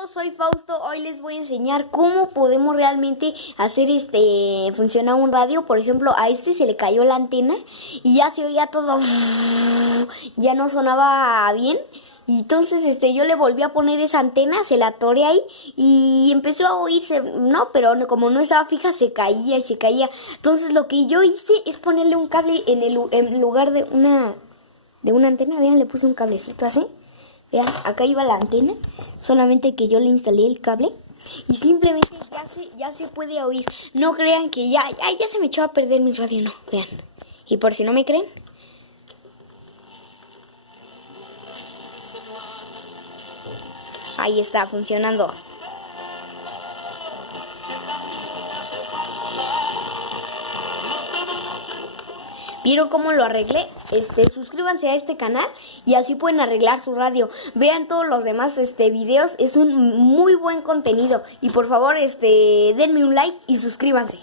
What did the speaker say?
todos, soy Fausto. Hoy les voy a enseñar cómo podemos realmente hacer funcionar un radio. Por ejemplo, a se le cayó la antena y ya se oía todo, ya no sonaba bien. Y entonces yo le volví a poner esa antena, se la atoré ahí y empezó a oírse, no, pero como no estaba fija se caía y se caía. Entonces lo que yo hice es ponerle un cable en lugar de una antena. Vean, le puse un cablecito así. Vean, acá iba la antena, solamente que yo le instalé el cable y simplemente ya se puede oír. No crean que ya se me echó a perder mi radio, no, vean. Y por si no me creen, ahí está funcionando. ¿Vieron cómo lo arreglé? Suscríbanse a este canal y así pueden arreglar su radio. Vean todos los demás videos, es un muy buen contenido. Y por favor, denme un like y suscríbanse.